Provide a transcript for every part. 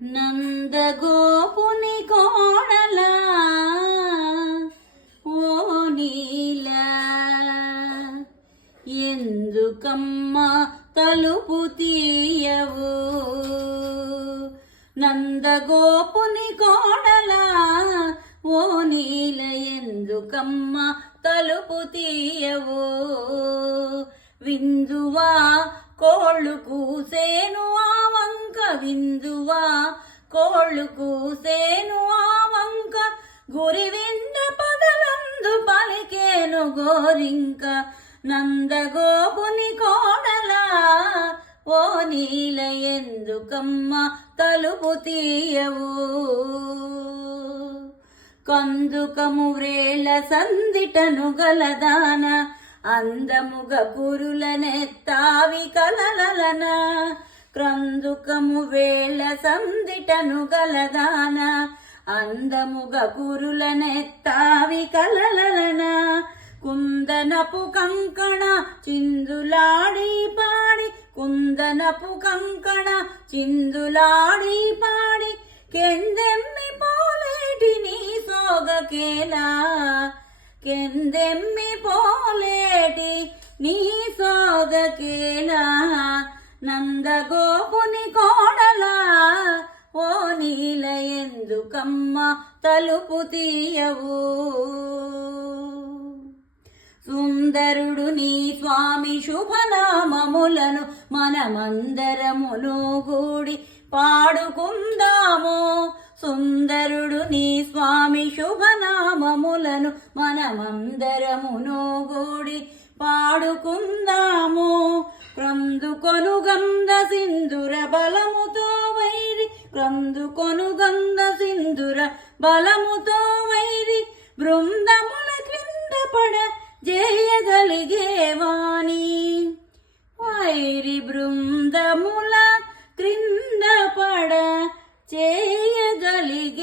నందగోపుని కోడల ఓ నీల ఎందుకమ్మా తలుపు తీయవు. నందగోపుని కోడల ఓ నీల ఎందుకమ్మా తలుపు తీయవు. విందువా కోళ్ళు కూసేను ఆ వంక, విందువా కోళ్ళు కూసేను ఆ వంక, గురి వింద పదలందు పలికేను గోరింక. నందగోపుని కోడల ఓ నీల ఎందుకమ్మ తలుపు తీయవు. కందుకము వ్రేళ్ళ సందిటను గలదాన, అందముగ కురులనెత్తావి కలలన. క్రందుకము వేళ సందిటను గలదాన, అందముగ కురులనెత్తావి కలలన. కుందనపు కంకణ చిందులాడి పాడి, కుందనపు కంకణ చిందులాడి పాడి, కెందెమ్మి పోలేటి నీ సోగకేలా, కెందెమ్మి పోలేటి నీ సోగకేలా. నందగోపుని కోడల ఓ నీల ఎందుకమ్మ తలుపు తీయవు. సుందరుడు నీ స్వామి శుభనామములను మనమందరమును గూడి పాడుకుందాము. సుందరుడు నీ స్వామి శుభనామములను మనమందరమును గూడి పాడుకుందాము. క్రందుకొను గంధ సింధుర బలముతో వైరి, క్రందుకొను గంధ సింధుర బలముతో వైరి, బృందముల క్రింద పడ జయగలిగేవాణి. వైరి బృందముల క్రింద పడ చేయగలిగేవాణి.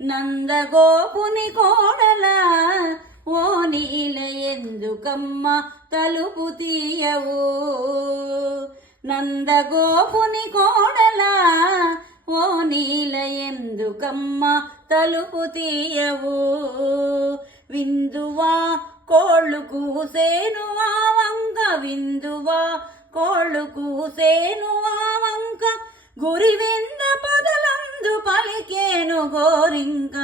నందగోపుని కోడల ఓ నీల ఎందుకమ్మ తలుపు తీయవు. నందగోపుని కోడల ఓ నీల ఎందుకమ్మ తలుపు తీయవు. విందువా కోళ్ళు కూసేను ఆ వంక, విందువా కోళ్ళు కూసేను ఆ వంక, గురి వింద పదలందు పలికేను గోరింక.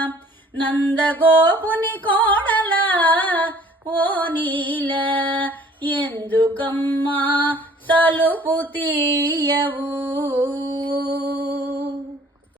నందగోపుని కోడల ఓ నీల ఎందుకమ్మా తలుపు తీయవు.